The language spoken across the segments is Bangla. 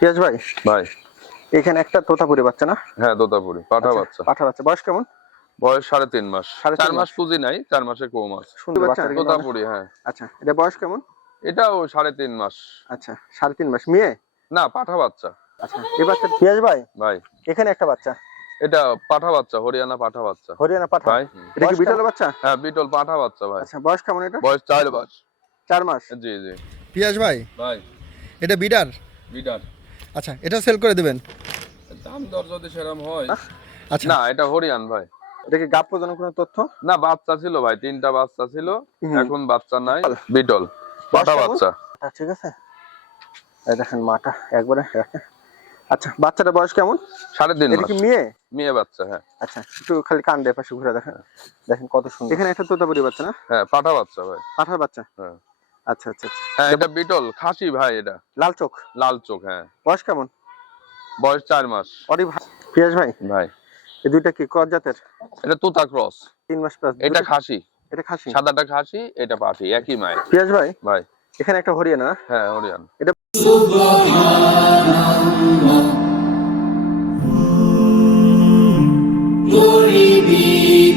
পিয়াজ ভাই? ভাই। এখানে একটা তোতাপুরি বাচ্চা না? হ্যাঁ তোতাপুরি পাঠা বাচ্চা। পাঠা বাচ্চা। বয়স কেমন? বয়স সাড়ে তিন মাস। চার মাস। পুঁজি নাই চার মাসে কম আছে। সুন্দর বাচ্চা তোতাপুরি হ্যাঁ। আচ্ছা এটা বয়স কেমন? এটাও সাড়ে তিন মাস। আচ্ছা সাড়ে তিন মাস। মেয়ে? না পাঠা বাচ্চা। আচ্ছা এই বাচ্চা পিয়াজ ভাই? ভাই। এখানে একটা বাচ্চা। এটা পাঠা বাচ্চা হরিয়ানা পাঠা বাচ্চা। হরিয়ানা পাঠা? ভাই। এটা কি বিটল বাচ্চা? হ্যাঁ বিটল পাঠা বাচ্চা ভাই। আচ্ছা বয়স কেমন এটা? বয়স চার মাস। চার মাস। জি জি। পিয়াজ ভাই? ভাই। এটা বিডার? বিটার আচ্ছা এটা সেল করে দেবেন? দাম দর যদি সেরকম হয়। আচ্ছা। না এটা হরিয়ান ভাই। এটা কি গাপ প্রদানের কোনো তথ্য? না বাচ্চা ছিল ভাই তিনটা বাচ্চা ছিল এখন বাচ্চা নাই বিটল পাঠা কেমন? বাচ্চা। আচ্ছা, ঠিক আছে। এই দেখেন মাটা একবারে আচ্ছা বাচ্চাটা বয়স কেমন? সাড়ে তিন এটা কি মেয়ে? মেয়ে বাচ্চা হ্যাঁ। আচ্ছা একটু খালি কান কান্ডে পাশে ঘুরে দেখেন। দেখেন কত সুন্দর। এখানে একটা তোতাপুরি বাচ্চা না? হ্যাঁ পাঠা বাচ্চা ভাই। পাঠার বাচ্চা? হ্যাঁ। আচ্ছা আচ্ছা আচ্ছা। হ্যাঁ এটা বিটল খাসি ভাই এটা। লাল চোখ? লাল চোখ হ্যাঁ। বয়স কেমন? বয়স চার মাস। অরি ভাই পিয়াজ ভাই? ভাই। এই দুইটা কি ক্রস জাতের? এটা তোতা ক্রস। তিন মাস প্লাস এটা খাসি। এটা খাসি? সাদাটা খাসি এটা পাঠি একই মায়ের। পিয়াজ ভাই? ভাই। এখানে একটা হরিয়ানা। হ্যাঁ হরিয়ান। Glory be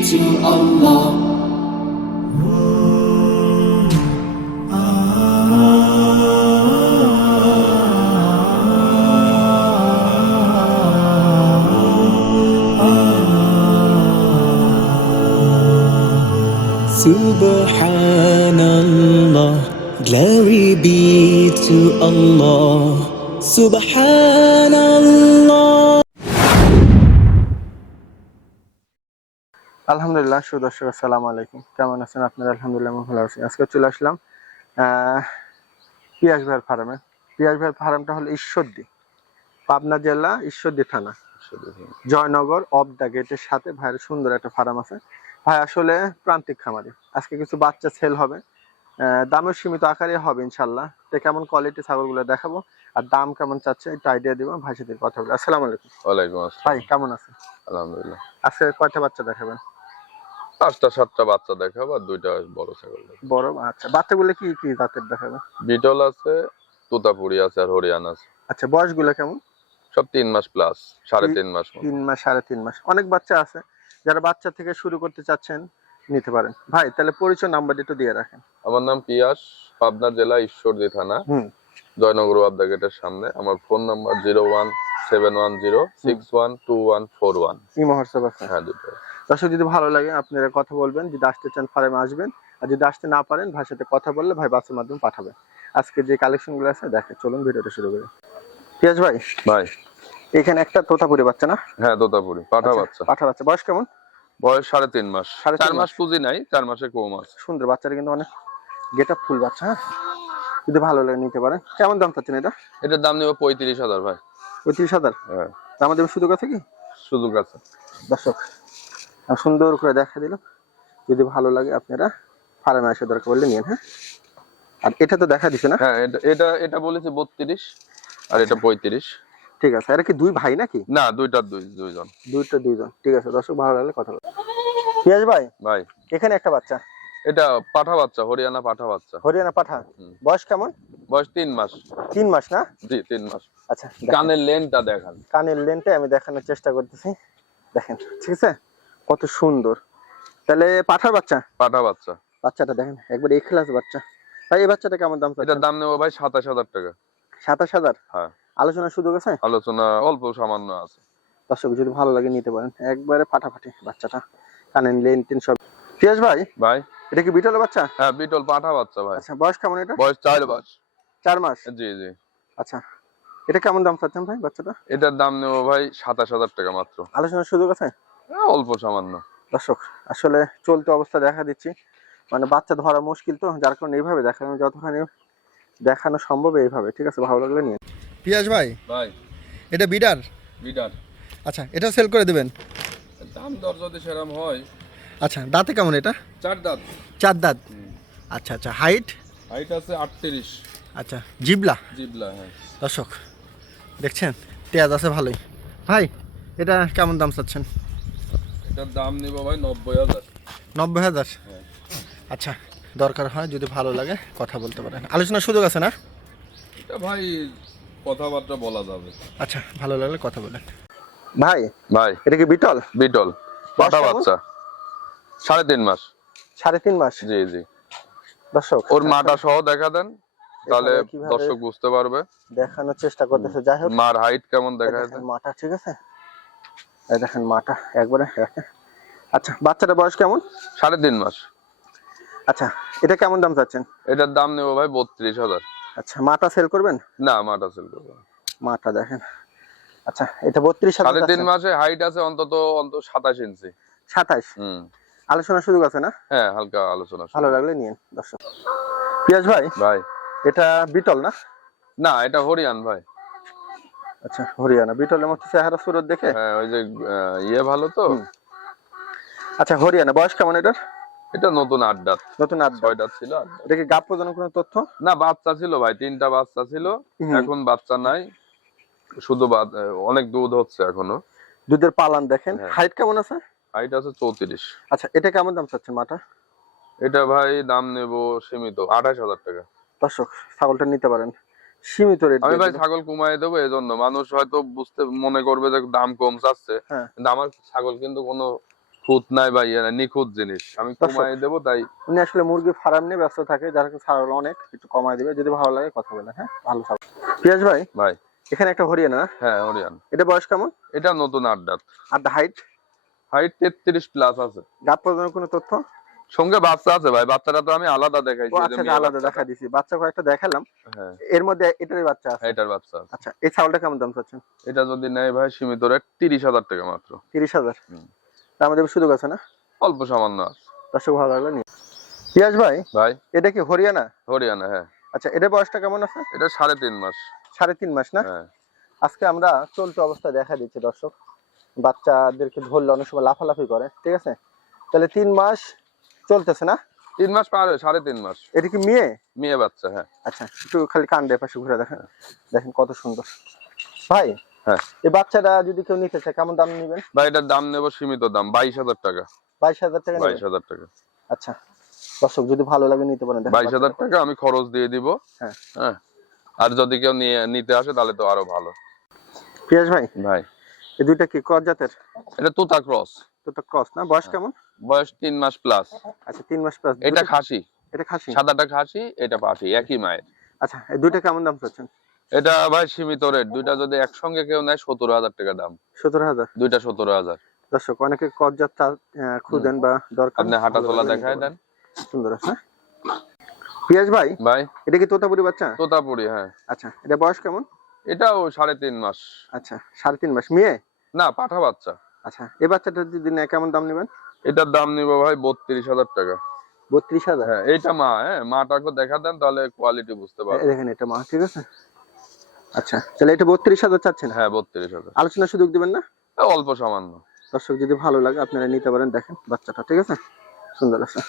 to Allah. Subhanallah, glory be to Allah. Subhanallah. আলহামদুলিল্লাহ সুদর্শক আসসালামু আলাইকুম কেমন আছেন আপনারা আলহামদুলিল্লাহ আমি ভালো আছি আজকে চলে আসলাম আহ, পিয়াজ ভাইয়ের ফার্মে পিয়াজ ভাইয়ের ফার্মটা হলো ঈশ্বরদী পাবনা জেলা ঈশ্বরদী থানা জয়নগর অফ দ্য গেটের সাথে ভাইয়ের সুন্দর একটা ফার্ম আছে। ভাই আসলে প্রান্তিক খামারি। আজকে কিছু বাচ্চা সেল হবে। দামের সীমিত আকারে হবে ইনশাল্লাহ তো কেমন কোয়ালিটি ছাগলগুলো দেখাবো আর দাম কেমন চাচ্ছে একটু আইডিয়া দিব ভাই সাথে কথা বলে। আসসালামু আলাইকুম। ওয়ালাইকুম আসসালাম। ভাই কেমন আছেন? আলহামদুলিল্লাহ। আজকে কয়টা বাচ্চা দেখাবেন? পাঁচটা সাতটা বাচ্চা দেখাবো আর দুইটা বড় ছাগল বড় আচ্ছা। বাচ্চাগুলো কি কি জাতের দেখাবেন? বিটল আছে তোতাপুরি আছে আর হরিয়ান আছে। আচ্ছা বয়সগুলো কেমন? সব তিন মাস প্লাস সাড়ে তিন মাস তিন মাস সাড়ে তিন মাস। অনেক বাচ্চা আছে। যারা বাচ্চা থেকে শুরু করতে চাচ্ছেন নিতে পারেন। ভাই তাহলে পরিচয় নাম্বার একটু দিয়ে রাখেন। আমার নাম পিয়াস পাবনা জেলা ঈশ্বরদী থানা। জয়নগর আবদা গেটের সামনে। আমার phone number zero one seven one zero six one two one four one. মহোৎসব আছে। হ্যাঁ দুটো দর্শক যদি ভালো লাগে আপনারা কথা বলবেন। যদি আসতে চান ফার্মে আসবেন। আর যদি আসতে না পারেন ভাইয়ের সাথে কথা বললে ভাই বাসের মাধ্যমে পাঠাবেন। আজকে যে কালেকশনগুলো আছে দেখে চলুন ভিডিওটা শুরু করি। পিয়াজ ভাই। ভাই। এখানে একটা তোতাপুরি বাচ্চা না? হ্যাঁ তোতাপুরি পাঠা আচ্ছা, বাচ্চা। পাঠা বাচ্চা। বয়স কেমন? বয়স সাড়ে তিন মাস। সাড়ে চার মাস মাস। পুঁজি নাই চার মাসে কম আছে। সুন্দর বাচ্চাটা কিন্তু অনেক গেট আপ ফুল বাচ্চা হ্যাঁ? যদি ভালো লাগে নিতে পারেন। কেমন দাম চাচ্ছেন এটা? এটার দাম নেব পঁয়ত্রিশ হাজার ভাই। পঁয়ত্রিশ হাজার? হ্যাঁ। আমাদের সুযোগ আছে কি? সুযোগ আছে দর্শক আমি সুন্দর করে দেখা দিলাম। যদি ভালো লাগে আপনারা ফার্মে এসে দরকার বললে নিন হ্যাঁ? আর এটা তো দেখা দিছে না? হ্যাঁ এটা এটা এটা বলেছে বত্রিশ আর এটা পঁয়ত্রিশ। ঠিক আছে। এটা কি দুই ভাই নাকি? না দুইটা দুই দুইজন। দুইটা দুইজন। ঠিক আছে দর্শক ভালো লাগলে কথা বলব পিয়াজ ভাই ভাই। এখানে একটা বাচ্চা। এটা পাঠা বাচ্চা হরিয়ানা পাঠা বাচ্চা। হরিয়ানা পাঠা। বয়স কেমন? বয়স তিন মাস। তিন মাস না? জি তিন মাস। আচ্ছা কানের লেনটা দেখান। কানের লেনটা আমি দেখানোর চেষ্টা করতেছি। দেখেন ঠিক আছে? কত সুন্দর। তাহলে পাঠার বাচ্চা? পাঠা বাচ্চা। বাচ্চাটা দেখেন একবার এখলাস বাচ্চা। ভাই এই বাচ্চাটা কেমন দাম এটার দাম নেব ভাই সাতাশ হাজার টাকা। সাতাশ হাজার? হ্যাঁ। আলোচনার সুযোগ আছে আলোচনা অল্প সামান্য আছে। দর্শক যদি ভালো লাগে নিতে পারেন। একবারে ফাটাফাটি বাচ্চাটা। কানেন লেন টেন সব। পিয়াজ ভাই ভাই? এটা কি বিটল বাচ্চা? হ্যাঁ বিটল পাঠা বাচ্চা ভাই। আচ্ছা বয়স কেমন এটা? বয়স চার মাস চার মাস? জি জি। আচ্ছা এটা কেমন দাম চাচ্ছেন ভাই বাচ্চাটা? এটার দাম নেব ভাই সাতাশ হাজার টাকা মাত্র। আলোচনার সুযোগ আছে অল্প সামান্য। দর্শক আসলে চলতে অবস্থা দেখা দিচ্ছি। মানে বাচ্চা ধরা মুশকিল তো যার কারণে এইভাবে দেখানো যতখানি দেখানো সম্ভব এইভাবে ঠিক আছে? ভালো লাগলে নিয়ে পিয়াজ ভাই? ভাই। এটা বিডার? বিডার। আচ্ছা এটা সেল করে দেবেন? দাম দর যদি সেরকম হয়। আচ্ছা দাঁতে কেমন এটা? চার দাঁত। চার দাঁত? আচ্ছা আচ্ছা হাইট? হাইট আছে আটত্রিশ। আচ্ছা জিবলা? জিবলা হ্যাঁ। দর্শক দেখছেন? পেঁয়াজ আছে ভালোই। ভাই এটা কেমন দাম চাচ্ছেন? এটার দাম নিব ভাই নব্বই হাজার। নব্বই হাজার? হ্যাঁ। আচ্ছা দরকার হয় যদি ভালো লাগে কথা বলতে পারেন। আলোচনার সুযোগ আছে না? এটা ভাই কথাবার্তা বলা যাবে। আচ্ছা ভালো লাগলে কথা বলেন। ভাই ভাই। এটা কি বিটল? বিটল। কেমন? বাচ্চা। সাড়ে তিন মাস। সাড়ে তিন মাস? জি জি। দর্শক ওর মাটা সহ দেখা দেন তাহলে দর্শক বুঝতে পারবে। দেখানোর চেষ্টা করতেছে যাই হোক। মার হাইট কেমন দেখা দেখেন মাটা ঠিক আছে? এই দেখেন মাটা একবারে। আচ্ছা বাচ্চাটার বয়স কেমন? সাড়ে তিন মাস। আচ্ছা এটা কেমন দাম চাচ্ছেন? এটার দাম নেব ভাই বত্রিশ হাজার। আচ্ছা মাটা সেল করবেন? না মাটা সেল করব মাটা দেখেন। আচ্ছা এটা বত্রিশ সাড়ে তিন মাসে হাইট আছে অন্তত অন্তত সাতাশ ইঞ্চি। সাতাশ? হুম। আলোচনার সুযোগ আছে না? হ্যাঁ হালকা আলোচনা ভালো লাগলে নিন দর্শক। পিয়াজ ভাই ভাই। এটা বিটল না? না এটা হরিয়ান ভাই। আচ্ছা হরিয়ানা। বিটলের মতো চেহারা সুরত দেখে? হ্যাঁ ওই যে ইয়ে ভালো তো। আচ্ছা হরিয়ানা। বয়স কেমন এটার? এটা নতুন আড্ডা। নতুন ছিল আড্ডা। এটা কি গাপ প্রদানের কোনো তথ্য? না বাচ্চা ছিল ভাই তিনটা বাচ্চা ছিল। এখন বাচ্চা নাই। শুধু অনেক দুধ হচ্ছে এখনও। দুধের পালান দেখেন। হ্যাঁ। হাইট কেমন আছে? হাইট আছে চৌত্রিশ। আচ্ছা এটা কেমন দাম চাচ্ছেন মাটা? এটা ভাই দাম নেব সীমিত আঠাশ হাজার টাকা। দর্শক ছাগলটা নিতে পারেন। সীমিত রেট আমি ভাই ছাগল কমাই দেবো এই জন্য মানুষ হয়তো বুঝতে মনে করবে যে দাম কম চাচ্ছে। হ্যাঁ। কিন্তু আমার ছাগল কিন্তু কোনো খুঁত নাই বা ইয়ে নাই নিখুঁত জিনিস। আমি কমাই দেবো তাই উনি আসলে মুরগি ফার্ম নিয়ে ব্যস্ত থাকে যার ছাগল অনেক একটু কমায় দিবে যদি ভালো লাগে কথা বলেন হ্যাঁ? ভালো ছাগল পিয়াজ ভাই ভাই। এখানে একটা হরিয়ানা হ্যাঁ হরিয়ান। এটা বয়স কেমন? এটা নতুন আড্ডা আর হাইট হাইট তেত্রিশ প্লাস আছে। গাপ প্রদানের কোনো তথ্য? সঙ্গে বাচ্চা আছে ভাই বাচ্চাটা তো আমি আলাদা দেখাইছি আচ্ছা আলাদা। দেখা দিছি। বাচ্চা কয়েকটা দেখালাম। হ্যাঁ। এর মধ্যে এটারই বাচ্চা আছে? এটার বাচ্চা। আচ্ছা এই ছাগলটা কেমন দাম চাচ্ছেন? এটা যদি নেয় ভাই সীমিত রেট তিরিশ হাজার টাকা মাত্র। তিরিশ হাজার? তার সুযোগ আছে না? অল্প সামান্য দর্শক ভালো লাগলে নিয়ে। পিয়াজ ভাই ভাই? এটা কি হরিয়ানা? হরিয়ানা হ্যাঁ। আচ্ছা এটা বয়সটা কেমন আছে? এটা সাড়ে তিন মাস। সাড়ে তিন মাস না? হ্যাঁ। আজকে আমরা চলতি অবস্থায় দেখা দিচ্ছি দর্শক। বাচ্চাদেরকে ধরলে অনেক সময় লাফালাফি করে ঠিক আছে? তাহলে তিন মাস চলতেছে না? তিন মাস পার হয়ে সাড়ে তিন মাস। এটা কি মেয়ে? মেয়ে বাচ্চা হ্যাঁ। আচ্ছা একটু খালি কান্ডে পাশে ঘুরে দেখেন। দেখেন কত সুন্দর। ভাই হ্যাঁ। এই বাচ্চাটা যদি কেউ নিতে চায় কেমন দাম নেবেন? ভাই এটার দাম নেব সীমিত দাম বাইশ হাজার টাকা। বাইশ হাজার টাকা বাইশ হাজার টাকা। আচ্ছা। দর্শক যদি ভালো লাগে নিতে পারেন। বাইশ হাজার টাকা আমি খরচ দিয়ে দিব। হ্যাঁ। হ্যাঁ। আর যদি কেউ নিয়ে নিতে আসে তাহলে তো আরও ভালো। কত- ভাই ভাই। এই দুইটা কি ক্রস জাতের? এটা তুতা ক্রস দুটো ক্রস না? বয়স কেমন? বয়স তিন মাস প্লাস আচ্ছা তিন মাস প্লাস এটা খাসি। এটা খাসি? সাদাটা খাসি এটা পাঠি একই মায়ের। আচ্ছা এই দুইটা কেমন দাম চাচ্ছেন? এটা ভাই সীমিত রেট দুইটা যদি একসঙ্গে কেউ নেয় সতেরো হাজার টাকা দাম। সতেরো হাজার? দুইটা সতেরো হাজার। দর্শক অনেকে জাত খুঁজেন বা দরকার আপনি হাঁটা চলা দেখায় দেন। সুন্দর আছে হ্যাঁ? পিয়াজ ভাই ভাই। এটা কি তোতাপুরি বাচ্চা? তোতাপুরি হ্যাঁ। আচ্ছা এটা বয়স কেমন? এটাও সাড়ে তিন মাস। আচ্ছা সাড়ে তিন মাস। মেয়ে? না পাঠা বাচ্চা। আচ্ছা এই বাচ্চাটা যদি নেয় কেমন দাম নেবেন? এটার দাম নিব ভাই বত্রিশ হাজার টাকা। বত্রিশ হাজার? হ্যাঁ এইটা মা হ্যাঁ মাটাকে দেখা দেন তাহলে কোয়ালিটি বুঝতে পারবেন। দেখেন এটা মা ঠিক আছে? আচ্ছা তাহলে এটা বত্রিশ হাজার চাচ্ছেন? হ্যাঁ বত্রিশ হাজার। আলোচনা সুযোগ দিবেন না? অল্প সামান্য। দর্শক যদি ভালো লাগে আপনারা নিতে পারেন দেখেন বাচ্চাটা ঠিক আছে? সুন্দর আছে।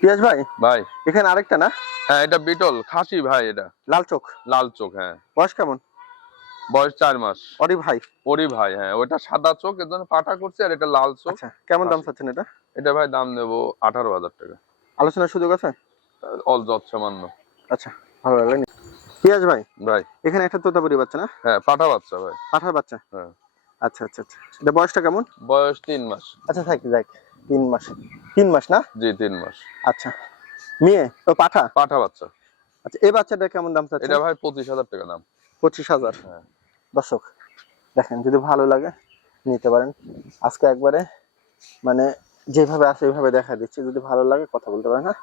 পিয়াজ ভাই ভাই। এখানে আরেকটা না? হ্যাঁ এটা বিটল খাসি ভাই এটা। লাল চোখ। লাল চোখ হ্যাঁ। বয়স কেমন? বয়স চার মাস। অরি ভাই। ওরি ভাই হ্যাঁ ওটা সাদা চোখ এর জন্য পাটা করছে আর এটা লাল চোখ। আচ্ছা কেমন দাম চাচ্ছেন এটা? এটা ভাই দাম নেব আঠারো হাজার টাকা। আলোচনার সুযোগ আছে? অল যত সামান্য। আচ্ছা ভালো লাগলে। নিন। পিয়াজ ভাই? ভাই। এখানে একটা তোতাপুরি বাচ্চা না? হ্যাঁ পাঠা বাচ্চা ভাই। পাঠার বাচ্চা? হ্যাঁ। আচ্ছা আচ্ছা আচ্ছা। এটা বয়সটা কেমন? বয়স তিন মাস। আচ্ছা থাক যাক। তিন মাস। তিন মাস না? জি তিন মাস। আচ্ছা। মেয়ে? ও পাঠা? পাঠা বাচ্চা। আচ্ছা এই বাচ্চাটা কেমন দাম চাচ্ছে এটা ভাই পঁচিশ হাজার টাকা দাম। পঁচিশ হাজার? হ্যাঁ। দর্শক দেখেন যদি ভালো লাগে নিতে পারেন। আজকে একবারে মানে যেভাবে আছে ওইভাবে দেখা দিচ্ছি। যদি ভালো লাগে কথা বলতে পারেন হ্যাঁ?